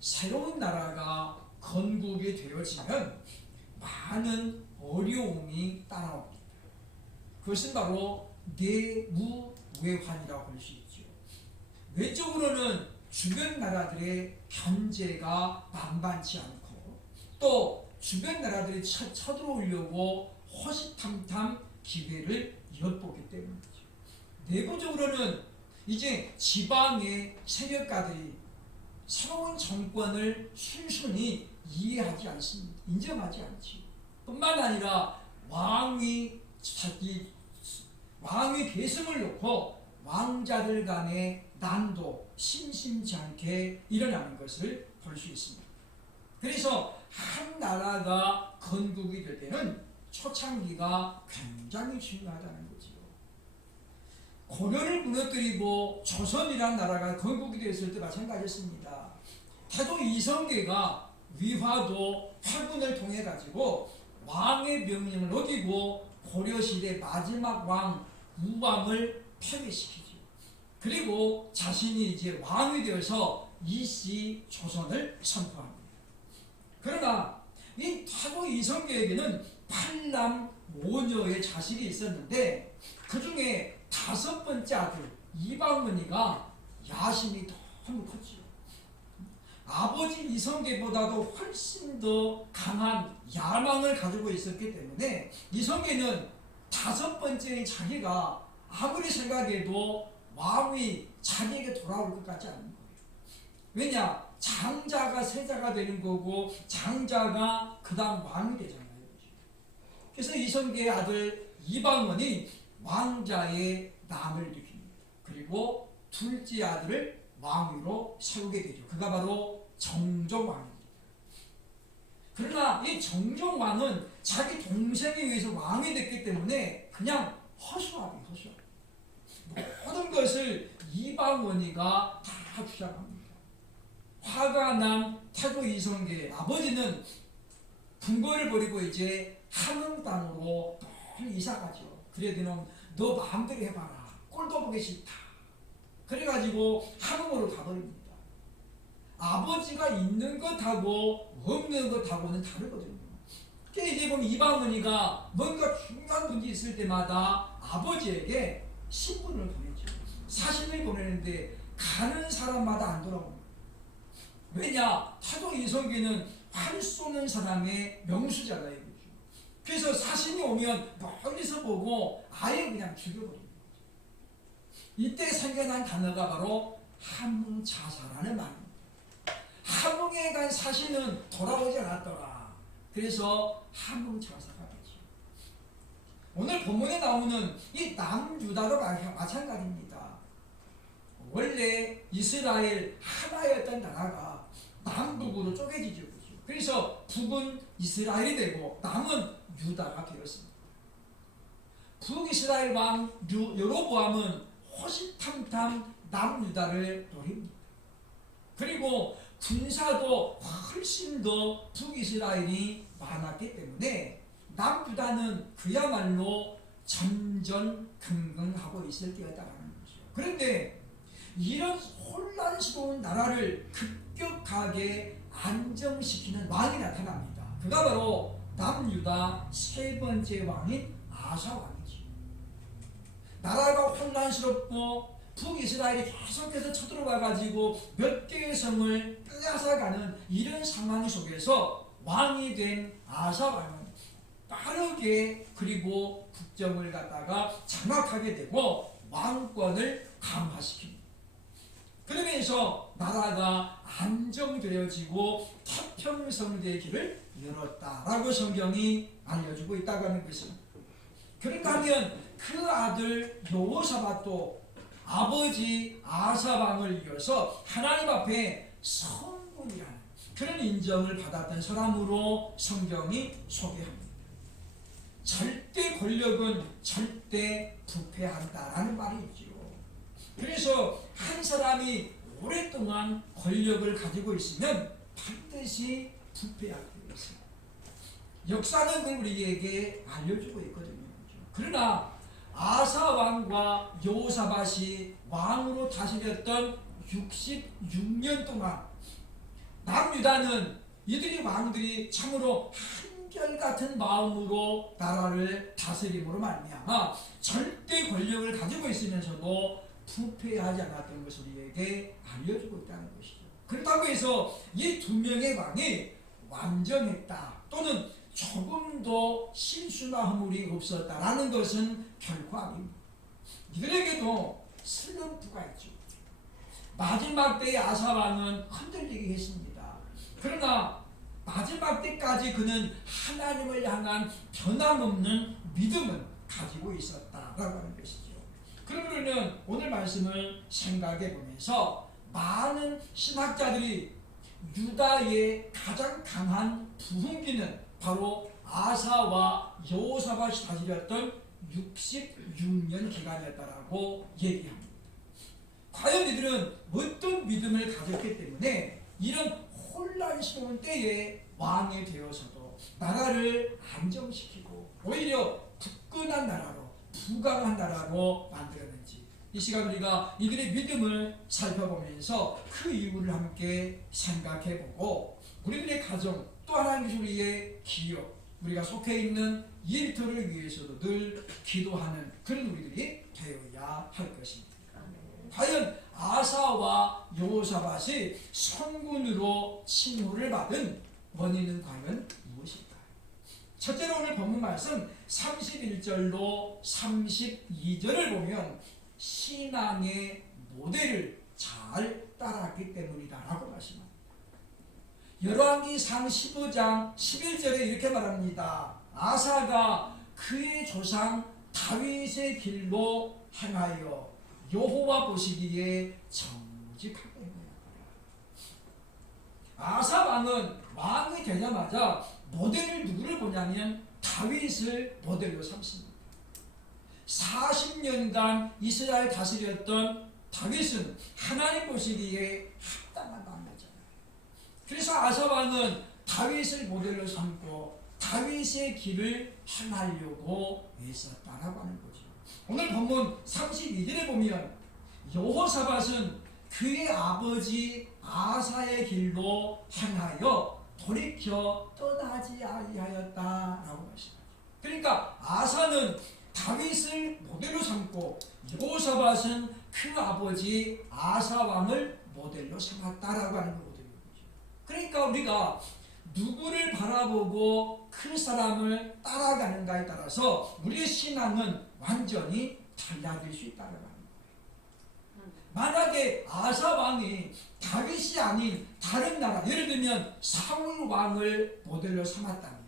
새로운 나라가 건국이 되어지면 많은 어려움이 따라옵니다. 그것은 바로 내무외환이라고 볼 수 있죠. 외적으로는 주변 나라들의 견제가 만만치 않고 또 주변 나라들이 쳐들어오려고 호시탐탐 기회를 엿보기 때문이죠. 내부적으로는 이제 지방의 세력가들이 새로운 정권을 순순히 이해하지 않습니다. 인정하지 않지. 뿐만 아니라 왕위 계승을 놓고 왕자들 간의 난도 심심치 않게 일어나는 것을 볼 수 있습니다. 그래서 한 나라가 건국이 될 때는 초창기가 굉장히 중요하다는 거지요. 고려를 무너뜨리고 조선이라는 나라가 건국이 되었을 때 마찬가지였습니다. 태조 이성계가 위화도 회군을 통해 가지고 왕의 명령을 어기고 고려시대 마지막 왕 우왕을 폐위시키죠. 그리고 자신이 이제 왕이 되어서 이씨 조선을 선포합니다. 그러나 이 태조 이성계에게는 8남 5녀의 자식이 있었는데 그 중에 5번째 아들 이방문이가 야심이 너무 컸지요. 아버지 이성계보다도 훨씬 더 강한 야망을 가지고 있었기 때문에 이성계는 5번째인 자기가 아무리 생각해도 왕위 자기에게 돌아올 것 같지 않은 거예요. 왜냐? 장자가 세자가 되는 거고 장자가 그 다음 왕이 되잖아요. 그래서 이성계의 아들 이방원이 왕자의 남을 일으킵니다. 그리고 둘째 아들을 왕위로 세우게 되죠. 그가 바로 정종왕입니다. 그러나 이 정종왕은 자기 동생에 의해서 왕이 됐기 때문에 그냥 허수아비. 모든 것을 이방원이가 다 주장합니다. 화가 난 태조 이성계의 아버지는 궁궐을 버리고 이제 함흥 땅으로 이사가죠. 그래도 너 마음대로 해봐라. 꼴도 보기 싫다. 그래가지고 함흥으로 가버립니다. 아버지가 있는 것하고 없는 것하고는 다르거든요. 그러니까 이제 보면 이방원이가 뭔가 중요한 문제 있을 때마다 아버지에게 신분을 보내죠. 사신을 보내는데 가는 사람마다 안 돌아옵니다. 왜냐? 태조 이성계는 활 쏘는 사람의 명수잖아요. 그래서 사신이 오면 멀리서 보고 아예 그냥 죽여버립니다. 이때 생겨난 단어가 바로 함흥차사라는 말입니다. 함흥에 간 사신은 돌아오지 않았더라. 그래서 함흥차사가 되죠. 오늘 본문에 나오는 이 남유다도 마찬가지입니다. 원래 이스라엘 하나였던 나라가 남북으로 쪼개지죠. 그래서 북은 이스라엘이 되고 남은 유다가 되었습니다. 북이스라엘 왕 여로보암은 호시탐탐 남유다를 노립니다. 그리고 군사도 훨씬 더 북이스라엘이 많았기 때문에 남유다는 그야말로 전전긍긍하고 있을 때였다는 거죠. 그런데 이런 혼란스러운 나라를 급격하게 안정시키는 왕이 나타납니다. 그가 바로 남유다 세 번째 왕인 아사 왕이지. 나라가 혼란스럽고 북이스라엘이 계속해서 쳐들어와가지고 몇 개의 성을 빼앗아가는 이런 상황 속에서 왕이 된 아사 왕은 빠르게 그리고 국정을 갖다가 장악하게 되고 왕권을 강화시킵니다. 그러면서 나라가 안정되어지고 태평성대의 길을 열었다라고 성경이 알려주고 있다고 하는 것입니다. 그런가 하면 그 아들 여호사밧도 아버지 아사왕을 이어서 하나님 앞에 성군이라는 그런 인정을 받았던 사람으로 성경이 소개합니다. 절대 권력은 절대 부패한다라는 말이 있죠. 그래서 한 사람이 오랫동안 권력을 가지고 있으면 반드시 부패하게 되어 있습니다. 역사는 그걸 우리에게 알려주고 있거든요. 그러나 아사 왕과 여호사밧이 왕으로 다스렸던 66년 동안 남유다는 이들이 왕들이 참으로 한결같은 마음으로 나라를 다스림으로 말미암아 절대 권력을 가지고 있으면서도 부패하지 않았던 것을 우리에게 알려주고 있다는 것이죠. 그렇다고 해서 이 두 명의 왕이 완전했다 또는 조금도 실수나 허물이 없었다라는 것은 결코 아닙니다. 이들에게도 슬럼프가 있죠. 마지막 때의 아사 왕은 흔들리게 했습니다. 그러나 마지막 때까지 그는 하나님을 향한 변함없는 믿음을 가지고 있었다라고 하는 것이죠. 그러면 우리는 오늘 말씀을 생각해 보면서 많은 신학자들이 유다의 가장 강한 부흥기는 바로 아사와 여호사밧이 다스렸던 66년 기간이었다라고 얘기합니다. 과연 이들은 어떤 믿음을 가졌기 때문에 이런 혼란스러운 때에 왕이 되어서도 나라를 안정시키고 오히려 굳건한 나라로 부강한 나라로 만들었는지 이 시간 우리가 이들의 믿음을 살펴보면서 그 이유를 함께 생각해보고 우리들의 가정 또 하나님께서 우리의 기업 우리가 속해 있는 일터를 위해서도 늘 기도하는 그런 우리들이 되어야 할 것입니다. 과연 아사와 여호사밧이 성군으로 칭호를 받은 원인은 과연 무엇일까요? 첫째로 오늘 본문 말씀 31절로 32절을 보면 신앙의 모델을 잘 따라왔기 때문이다라고 말씀합니다. 열왕기상 15장 11절에 이렇게 말합니다. 아사가 그의 조상 다윗의 길로 행하여 여호와 보시기에 정직하게 행하였더라. 아사 왕은 왕이 되자마자 모델을 누구를 보냐면 다윗을 모델로 삼습니다. 40년간 이스라엘 다스렸던 다윗은 하나님 보시기에 합당한 왕이었잖아요. 그래서 아사 왕은 다윗을 모델로 삼고 다윗의 길을 행하려고 애썼다라고 하는 거죠. 오늘 본문 32절에 보면 여호사밧은 그의 아버지 아사의 길로 행하여 돌이켜 떠나지 아니하였다라고 말씀하죠. 그러니까 아사는 다윗을 모델로 삼고 여호사밧은 그 아버지 아사 왕을 모델로 삼았다라고 하는 거거든요. 그러니까 우리가 누구를 바라보고 그 사람을 따라가는가에 따라서 우리의 신앙은 완전히 달라질 수 있다는 거예요. 만약에 아사 왕이 다윗이 아닌 다른 나라, 예를 들면 사울 왕을 모델로 삼았다면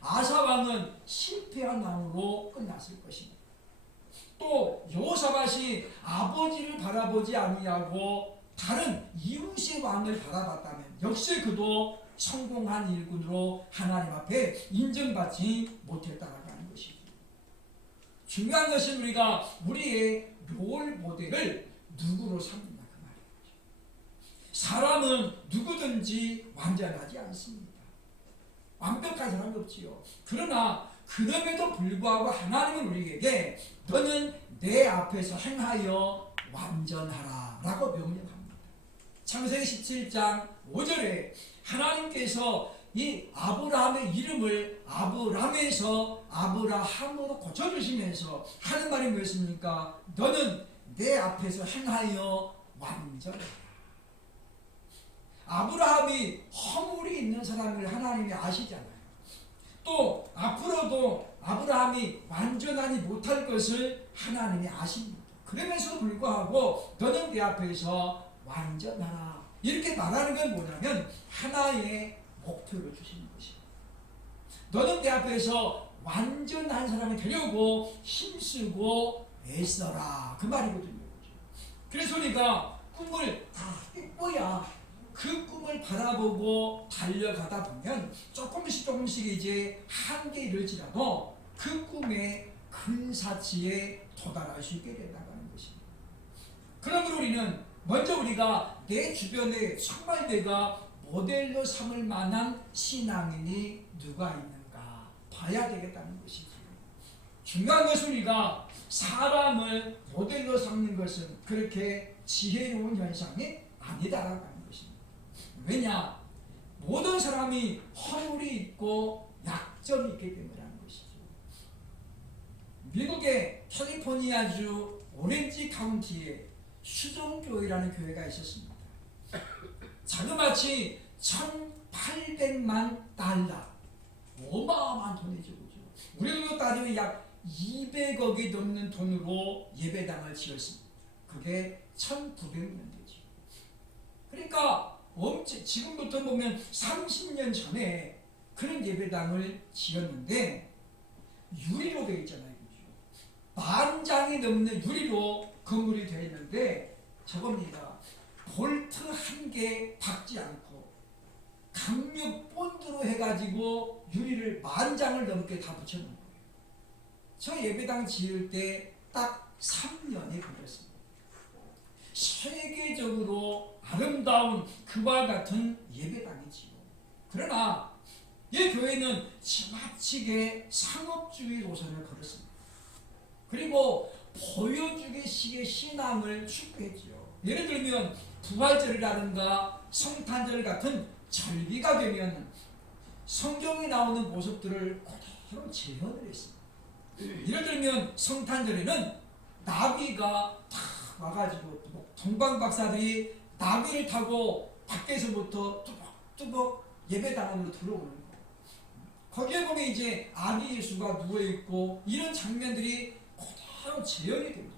아사 왕은 실패한 왕으로 끝났을 것입니다. 또 여호사밧이 아버지를 바라보지 아니하고 다른 이웃의 왕을 바라봤다면 역시 그도 성공한 일꾼으로 하나님 앞에 인정받지 못했다라고 하는 것이죠. 중요한 것은 우리가 우리의 롤 모델을 누구로 삼는다 그 말이죠. 사람은 누구든지 완전하지 않습니다. 완벽한 사람이 없지요. 그러나 그럼에도 불구하고 하나님은 우리에게 너는 내 앞에서 행하여 완전하라 라고 명령합니다. 창세기 17장 5절에 하나님께서 이 아브라함의 이름을 아브람에서 아브라함으로 고쳐주시면서 하는 말이 무엇입니까? 너는 내 앞에서 행하여 완전하라. 아브라함이 허물이 있는 사람을 하나님이 아시잖아요. 또 앞으로도 아브라함이 완전하지 못할 것을 하나님이 아십니다. 그러면서 불구하고 너는 내 앞에서 완전하라. 이렇게 말하는 건 뭐냐면 하나의 목표를 주시는 것입니다. 너는 내 앞에서 완전한 사람이 되려고 힘쓰고 애써라. 그 말이거든요. 그래서 우리가 꿈을 꿔야 그 꿈을 바라보고 달려가다 보면 조금씩 이제 한계에 이를지라도 그 꿈의 근사치에 도달할 수 있게 된다는 것입니다. 그러므로 우리는 먼저 우리가 내 주변에 정말 내가 모델로 삼을 만한 신앙인이 누가 있는가 봐야 되겠다는 것이죠. 중요한 것은 우리가 사람을 모델로 삼는 것은 그렇게 지혜로운 현상이 아니다라고 하는 것입니다. 왜냐? 사람이 허물이 있고 약점이 있기 때문이라는 것이죠. 미국의 캘리포니아주 오렌지 카운티에 수종교회라는 교회가 있었습니다. 자그마치 1,800만 달러, 어마어마한 돈이죠. 우리로 따지면 약 200억이 넘는 돈으로 예배당을 지었습니다. 그게 1900년대죠. 그러니까 지금부터 보면 30년 전에 그런 예배당을 지었는데 유리로 되어 있잖아요. 만 장이 넘는 유리로 건물이 되어 있는데 저겁니다. 볼트 한 개 박지 않고 강력 본드로 해가지고 유리를 만 장을 넘게 다 붙여놓은 거예요. 저 예배당 지을 때 딱 3년이 걸렸습니다. 세계적으로 아름다운 그와 같은 예배당이지요. 그러나 이 교회는 지나치게 상업주의 노선을 걸었습니다. 그리고 보여주기식의 신앙을 추구했죠. 예를 들면 부활절이라든가 성탄절 같은 절기가 되면 성경에 나오는 모습들을 그대로 재현을 했습니다. 예를 들면 성탄절에는 나비가 탁 와가지고 동방 박사들이 나비를 타고 밖에서부터 뚜벅뚜벅 예배당 안으로 들어오는 거예요. 거기에 보면 이제 아기 예수가 누워있고 이런 장면들이 그대로 재현이 됩니다.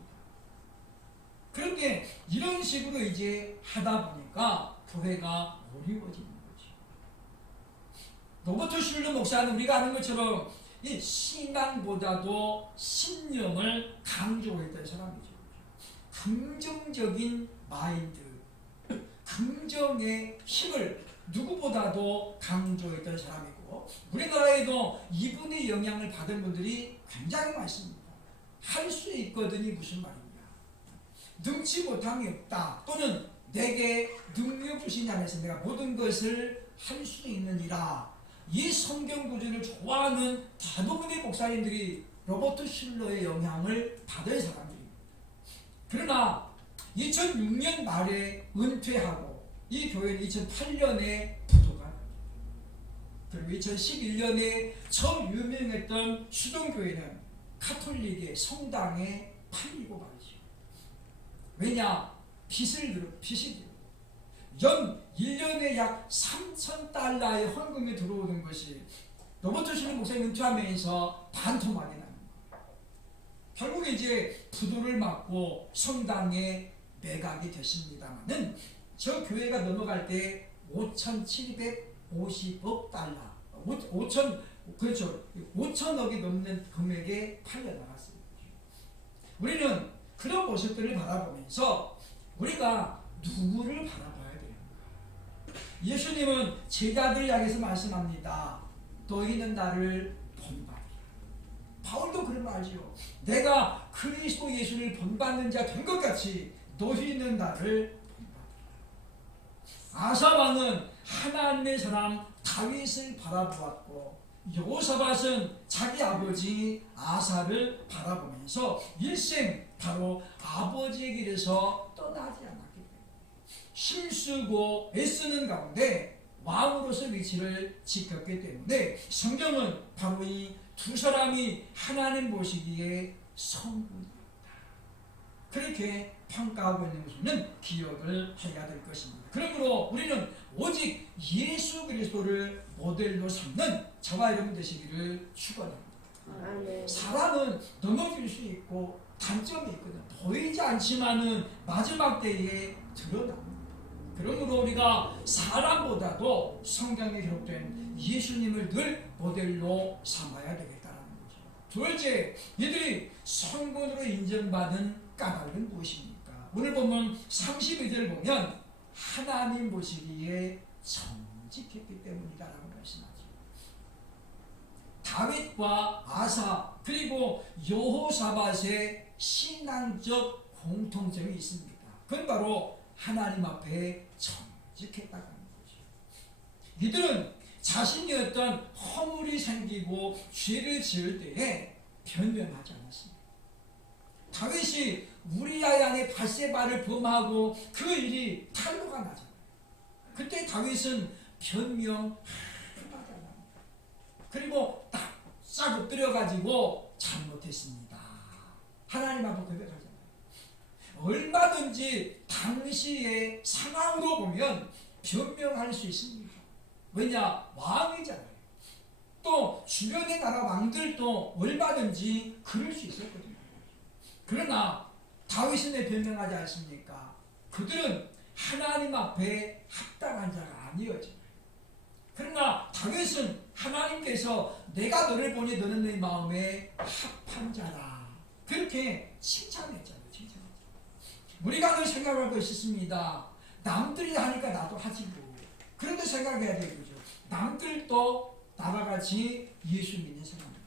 그런데 이런 식으로 이제 하다 보니까 교회가 어려워지는 거죠. 로버트 슐러 목사는 우리가 아는 것처럼 이 신앙보다도 신념을 강조했던 사람이죠. 긍정적인 마인드, 긍정의 힘을 누구보다도 강조했던 사람이고 우리나라에도 이분의 영향을 받은 분들이 굉장히 많습니다. 할 수 있거든이 무슨 말입니까? 능치 못함이 없다 또는 내게 능력 주시냐면서 내가 모든 것을 할 수 있느니라. 이 성경 구절을 좋아하는 대부분의 목사님들이 로버트 슐러의 영향을 받은 사람들입니다. 그러나 2006년 말에 은퇴하고 이 교회는 2008년에 부도가 그리고 2011년에 처음 유명했던 수동교회는 카톨릭의 성당에 팔리고 말이죠. 왜냐? 빚이 들고 연 1년에 약 3,000달러의 헌금이 들어오는 것이 로버트 슐러 목사님 은퇴하면서 반토막이 나는 거예요. 결국에 이제 부도를 맞고 성당에 매각이 됐습니다만은 저 교회가 넘어갈 때 5,750억 달러, 5천억이 넘는 금액에 팔려나갔어요. 우리는 그런 모습들을 바라보면서 우리가 누구를 바라봐야 되는가? 예수님은 제자들 향해서 말씀합니다. 너희는 나를 본받으라. 바울도 그런 말이죠. 내가 그리스도 예수를 본받는 자 된 것 같이 너희는 나를 본받으라. 아사 왕은 하나님의 사람 다윗을 바라보았고 여호사밧은 자기 아버지 아사를 바라보면서 일생 바로 아버지의 길에서 떠나지 않았기 때문에 힘쓰고 애쓰는 가운데 왕으로서 위치를 지켰기 때문에 성경은 바로 이 두 사람이 하나님 보시기에 성분이었다. 그렇게 평가하고 있는 것은 기억을 해야 될 것입니다. 그러므로 우리는 오직 예수 그리스도를 모델로 삼는 저와 여러분 되시기를 축원합니다. 사람은 넘어질 수 있고 단점이 있거든. 보이지 않지만은 마지막 때에 드러납니다. 그러므로 우리가 사람보다도 성경에 기록된 예수님을 늘 모델로 삼아야 되겠다는 거죠. 두 번째, 이들이 성군으로 인정받은 까닭은 무엇입니까? 오늘 보면 32절을 보면 하나님 보시기에 정직했기 때문이다라고 말씀하죠. 다윗과 아사 그리고 여호사밧의 신앙적 공통점이 있습니다. 그건 바로 하나님 앞에 정직했다는 거죠. 이들은 자신이 어떤 허물이 생기고 죄를 지을 때에 변명하지 않았습니다. 다윗이 우리아의 아내 밧세바를 범하고 그 일이 탄로가 나잖아요. 그때 다윗은 변명 그리고 싹 엎드려가지고 잘못했습니다. 하나님 앞에 고백하잖아요. 얼마든지 당시의 상황으로 보면 변명할 수 있습니다. 왜냐? 왕이잖아요. 또 주변의 나라 왕들도 얼마든지 그럴 수 있었거든요. 그러나 다윗은 왜 변명하지 않습니까? 그들은 하나님 앞에 합당한 자가 아니었잖아요. 그러나 다윗은 하나님께서 내가 너를 보니 너는 내 마음에 합한 자다, 그렇게 칭찬했잖아요. 우리가 늘 생각할 것이 있습니다. 남들이 하니까 나도 하지 뭐. 그런데 생각해야 되겠죠. 남들도 나와 같이 예수 믿는 사람입니다.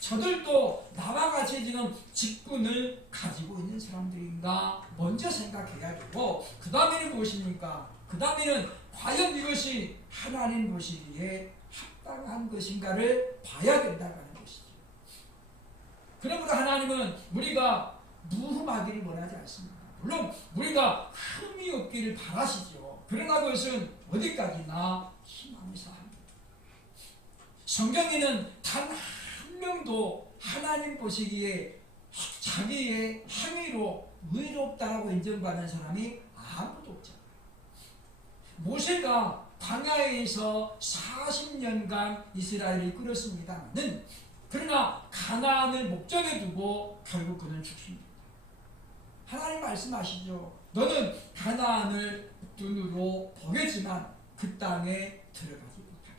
저들도 나와 같이 지금 직분을 가지고 있는 사람들인가 먼저 생각해야 되고, 그 다음에는 무엇입니까? 그 다음에는 과연 이것이 하나님 보시기에 합당한 것인가를 봐야 된다는 것이죠. 그러므로 하나님은 우리가 무흠하기를 원하지 않습니다. 물론 우리가 흠이 없기를 바라시죠. 그러나 그것은 어디까지나 희망이 사합니다. 성경에는 단 한 명도 하나님 보시기에 자기의 행위로 의롭다라고 인정받는 사람이 아무도 없잖아요. 모세가 광야에서 40년간 이스라엘을 이끌었습니다마는, 그러나 가나안을 목전에 두고 결국 그는 죽습니다. 하나님 말씀하시죠. 너는 가나안을 눈으로 보겠지만 그 땅에 들어가지 못하리라.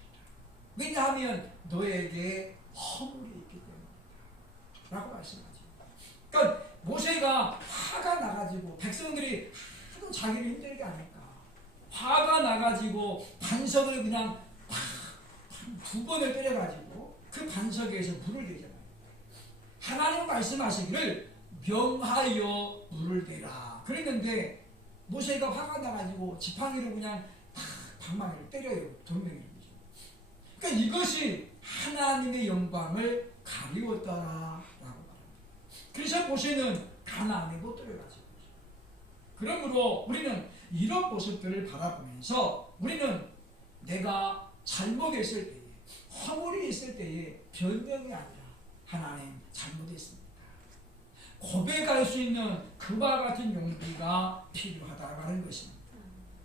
왜냐하면 너에게 허물이 있기 때문이다 라고 말씀하죠. 그러니까 모세가 화가 나가지고 백성들이 하도 자기를 힘들게 하니까 화가 나가지고 반석을 그냥 두 번을 때려가지고 그 반석에서 물을 내잖아요. 하나님 말씀하시기를 명하여 물을 내라 그랬는데, 모세가 화가 나가지고 지팡이로 그냥 방망이를 때려요. 돌멩이죠. 그러니까 이것이 하나님의 영광을 가리웠다라고 말합니다. 그래서 모세는 가나안에 못 들어가죠. 그러므로 우리는 이런 모습들을 바라보면서 우리는 내가 잘못했을 때에, 허물이 있을 때에 변명이 아니라 하나님 잘못했습니다, 고백할 수 있는 그와 같은 용기가 필요하다고 하는 것입니다.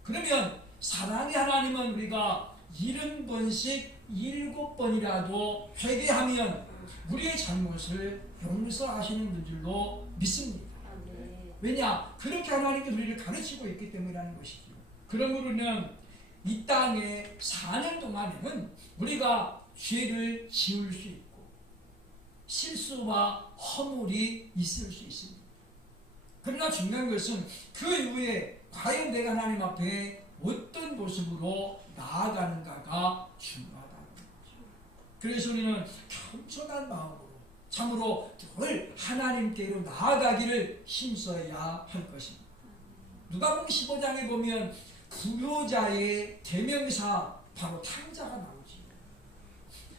그러면 사랑의 하나님은 우리가 70번씩 7번이라도 회개하면 우리의 잘못을 용서하시는 줄로 믿습니다. 왜냐? 그렇게 하나님께서 우리를 가르치고 있기 때문이라는 것이죠. 그러므로는 이 땅에 사는 동안에는 우리가 죄를 지을 수 있고 실수와 허물이 있을 수 있습니다. 그러나 중요한 것은 그 이후에 과연 내가 하나님 앞에 어떤 모습으로 나아가는가가 중요하다는 거죠. 그래서 우리는 겸손한 마음으로 참으로 늘 하나님께로 나아가기를 힘써야 할 것입니다. 누가복음 15장에 보면 부효자의 대명사 바로 탕자가 나오지.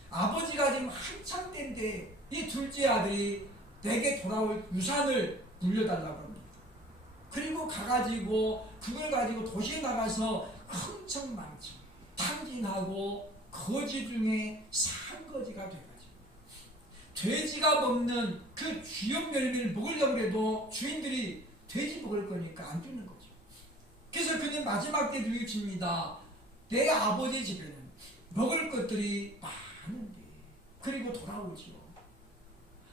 아버지가 지금 한창 때인데 이 둘째 아들이 내게 돌아올 유산을 물려달라고 합니다. 그리고 가가지고 그걸 가지고 도시에 나가서 흥청 많죠. 탕진하고 거지 중에 산거지가 돼가지고 돼지가 먹는 그 귀염 열매를 먹으려고 해도 주인들이 돼지 먹을 거니까 안 주는 거죠. 그래서 그는 마지막 때 뉘우칩니다. 내 아버지 집에는 먹을 것들이 많은데, 그리고 돌아오지요.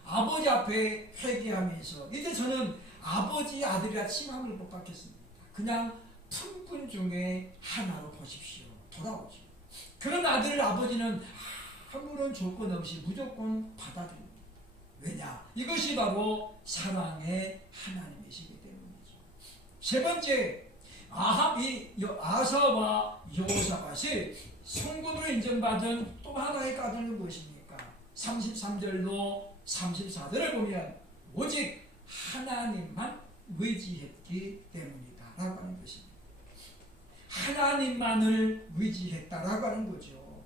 아버지 앞에 회개하면서 이제 저는 아버지 아들이라 칭함을 못 받겠습니다. 그냥 품꾼 중에 하나로 보십시오. 돌아오죠. 그런 아들을 아버지는 아무런 조건 없이 무조건 받아들입니다. 왜냐? 이것이 바로 사랑의 하나님이시기 때문이죠. 세 번째, 아사와 여호사밧이 성군으로 인정받은 또 하나의 까닭은 무엇입니까? 33절로 34절을 보면 오직 하나님만 의지했기 때문이다 라고 하는 것입니다. 하나님만을 의지했다라고 하는 거죠.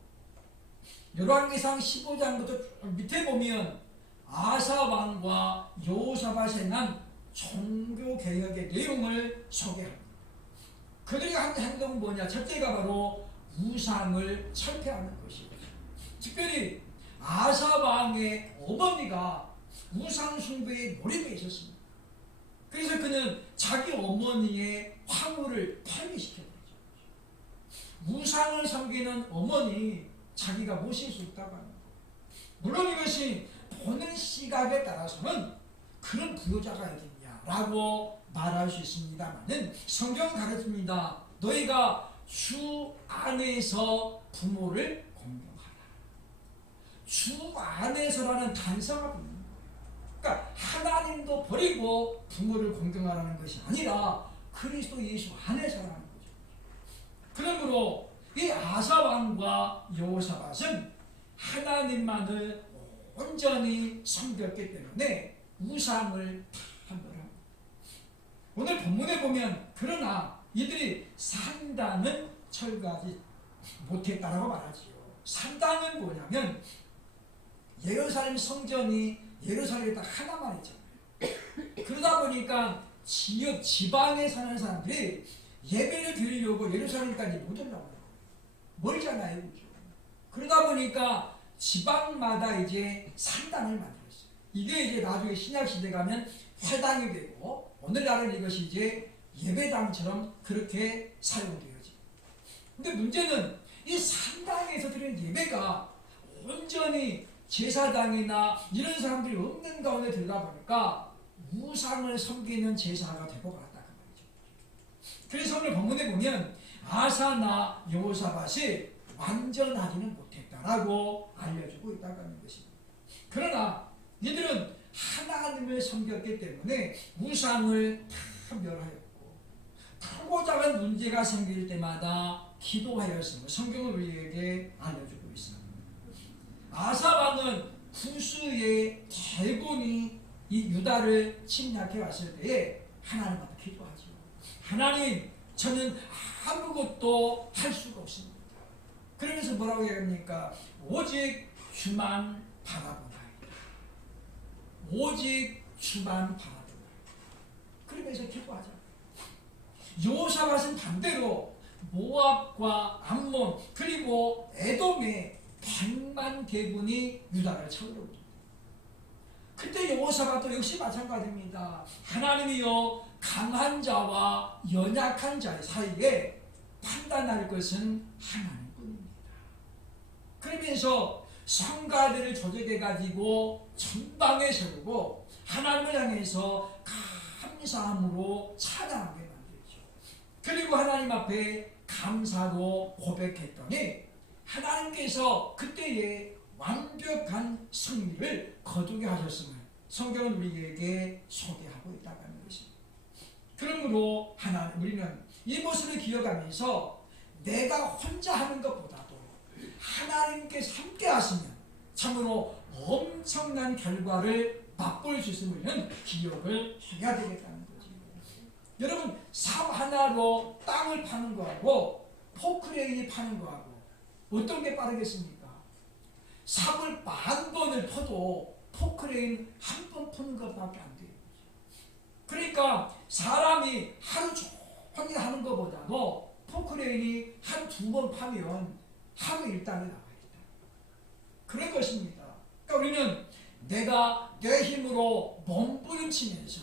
열왕기상 15장부터 밑에 보면 아사 왕과 여호사밧에 난 종교개혁의 내용을 소개합니다. 그들이 한 행동은 뭐냐? 첫째가 바로 우상을 철폐하는 것이고, 특별히 아사 왕의 어머니가 우상 숭배에 몰입해 있었습니다. 그래서 그는 자기 어머니의 화물을 폐위시켜버리죠. 우상을 섬기는 어머니 자기가 모실 수 있다고 합니다. 물론 이것이 보는 시각에 따라서는 그런 부효자가 어딨냐라고 말할 수 있습니다만은 성경은 가르칩니다. 너희가 주 안에서 부모를 공경하라. 주 안에서라는 단서가 붙는 거예요. 그러니까 하나님도 버리고 부모를 공경하라는 것이 아니라 그리스도 예수 안에서라는 거죠. 그러므로 이 아사 왕과 여호사밧은 하나님만을 온전히 섬겼기 때문에 우상을 판별합니다. 오늘 본문에 보면 그러나 이들이 산당은 철거하지 못했다라고 말하지요. 산당은 뭐냐면 예루살렘 성전이 예루살렘에 딱 하나만 있잖아요. 그러다 보니까 지역 지방에 사는 사람들이 예배를 드리려고 예루살렘까지 못 오려고 해요. 멀잖아요, 그죠? 그러다 보니까 지방마다 이제 산당을 만들었어요. 이게 이제 나중에 신약 시대 가면 회당이 되고 오늘날은 이것이 이제 예배당처럼 그렇게 사용되어지. 근데 문제는 이 산당에서 드리는 예배가 온전히 제사당이나 이런 사람들이 없는 가운데 들다 보니까 우상을 섬기는 제사가 되고 말았다 그 말이죠. 그래서 오늘 본문에 보면 아사나 여호사밧이 완전하지는 못했다라고 알려주고 있다고 하는 것입니다. 그러나 이들은 하나님을 섬겼기 때문에 우상을 멸하였고 크고 작은 문제가 생길 때마다 기도하였음을 성경은 우리에게 알려주고 있습니다. 아사 왕은 구스의 대군이 이 유다를 침략해 왔을 때에 하나님한테 기도하죠. 하나님, 저는 아무것도 할 수가 없습니다. 그러면서 뭐라고 얘기합니까? 오직 주만 바라보나이다. 오직 주만 바라보나이다. 그러면서 기도하자. 여호사밧은 반대로 모압과 암몬 그리고 에돔의 100만 대군이 유다를 쳐들어옵니다. 그때 여호사밧도 역시 마찬가지입니다. 하나님이여 강한 자와 연약한 자의 사이에 판단할 것은 하나님뿐입니다. 그러면서 성가들을 조직해가지고 전방에 세우고 하나님을 향해서 감사함으로 찬양하게 만들죠. 그리고 하나님 앞에 감사로 고백했더니 하나님께서 그때에 완벽한 승리를 거두게 하셨음을 성경은 우리에게 소개하고 있다고 하는 것입니다. 그러므로 우리는 이 모습을 기억하면서 내가 혼자 하는 것보다도 하나님께서 함께 하시면 참으로 엄청난 결과를 맛볼 수 있음을 기억을 해야 되겠다는 거죠. 여러분, 삽 하나로 땅을 파는 거하고 포크레인이 파는 거하고 어떤 게 빠르겠습니까? 삽을 10,000번을 퍼도 포크레인 한 번 푸는 것밖에 안 돼요. 그러니까 사람이 하루 종일 하는 것보다도 포크레인이 한 2번 파면 하루 일당이 나와야 된다. 그런 것입니다. 그러니까 우리는 내가 내 힘으로 몸부림치면서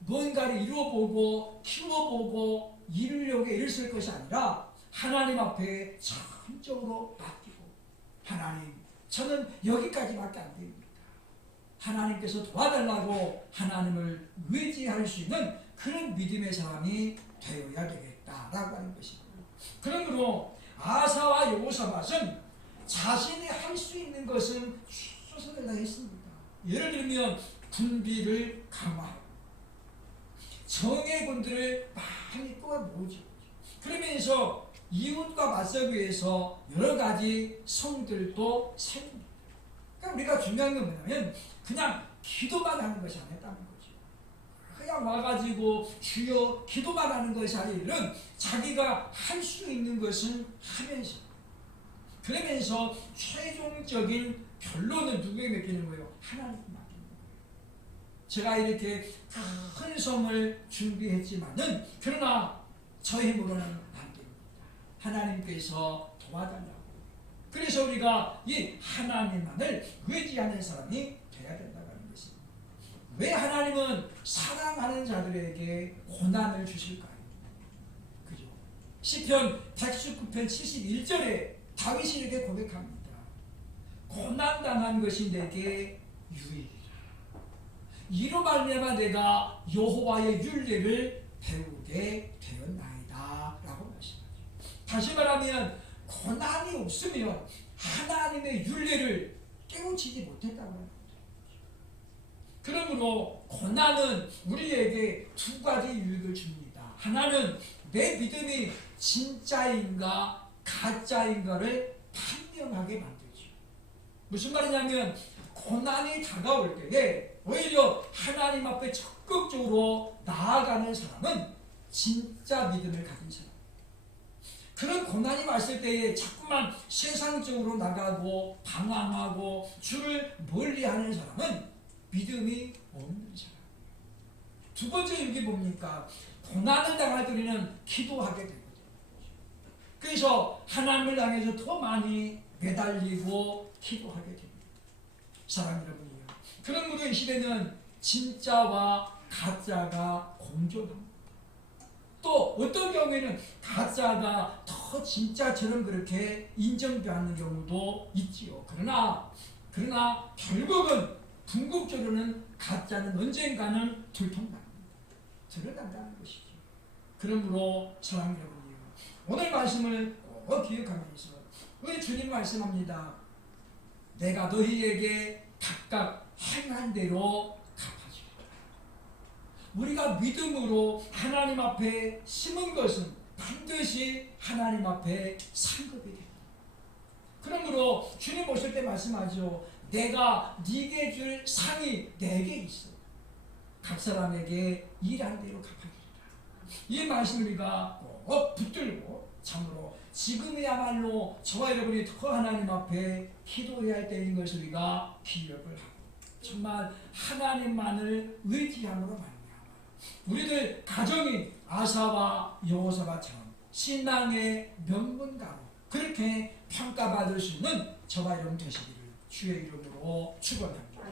뭔가를 이루어보고 키워보고 이루려고 애를 쓸 것이 아니라 하나님 앞에 전적으로 맡기고 하나님, 저는 여기까지밖에 안 됩니다. 하나님께서 도와달라고 하나님을 의지할 수 있는 그런 믿음의 사람이 되어야 되겠다라고 하는 것입니다. 그러므로 아사와 여호사밧은 자신이 할 수 있는 것은 최선을 다했습니다. 예를 들면 군비를 강화하고 정예군들을 많이 모으죠. 그러면서 이웃과 맞서기 위해서 여러 가지 성들도 세웁니다. 그러니까 우리가 중요한 건 뭐냐면 그냥 기도만 하는 것이 아니었다는 거죠. 그냥 와가지고 주여 기도만 하는 것이 아니라 자기가 할 수 있는 것은 하면서 그러면서 최종적인 결론을 누구에게 맡기는 거예요? 하나님께 맡기는 거예요. 제가 이렇게 큰 성을 준비했지만은 그러나 저 힘으로는 안 됩니다. 하나님께서 도와달라고. 그래서 우리가 이 하나님만을 의지하는 사람이 돼야 된다고 하는 것입니다. 왜 하나님은 사랑하는 자들에게 고난을 주실까요? 그죠? 시편 119편 71절에 다윗이 이렇게 고백합니다. 고난당한 것이 내게 유익이라. 이로 말미암아 내가 여호와의 율례를 배우게 되었나이다 라고 말씀하죠. 다시 말하면 고난이 없으면 하나님의 율례를 깨우치지 못했다고 합니다. 그러므로 고난은 우리에게 두 가지 유익을 줍니다. 하나는 내 믿음이 진짜인가 가짜인가를 판명하게 만들죠. 무슨 말이냐면 고난이 다가올 때에 오히려 하나님 앞에 적극적으로 나아가는 사람은 진짜 믿음을 가진 사람. 그런 고난이 왔을 때에 자꾸만 세상적으로 나가고 방황하고 주를 멀리하는 사람은 믿음이 없는 사람. 두 번째 여기 뭡니까? 고난을 당할 때 우리는 기도하게 되거든요. 그래서 하나님을 향해서 더 많이 매달리고 기도하게 됩니다. 사랑하는 여러분이요. 그러므로 이 시대는 진짜와 가짜가 공존합니다. 또 어떤 경우에는 가짜가 더 진짜처럼 그렇게 인정받는 경우도 있지요. 그러나 결국은 궁극적으로는 가짜는 언젠가는 들통납니다. 드러난다는 것이죠. 그러므로 사랑하는 여러분이요. 오늘 말씀을 꼭 기억하면서 우리 주님 말씀합니다. 내가 너희에게 각각 행한 대로 갚아주리라. 우리가 믿음으로 하나님 앞에 심은 것은 반드시 하나님 앞에 상급이 됩니다. 그러므로 주님 오실 때 말씀하죠. 내가 네게 줄 상이 내게 있어. 각 사람에게 일한 대로 갚아주리라. 이 말씀을 우리가 꼭 붙들고 참으로 지금이야말로 저와 여러분이 더 하나님 앞에 기도해야 할 때인 것을 우리가 기억을 하고 정말 하나님만을 의지함으로 말미암아 우리들 가정이 아사와 여호사밧처럼 신앙의 명문가로 그렇게 평가받을 수 있는 저와 여러분 되시기를 주의 이름으로 축원합니다.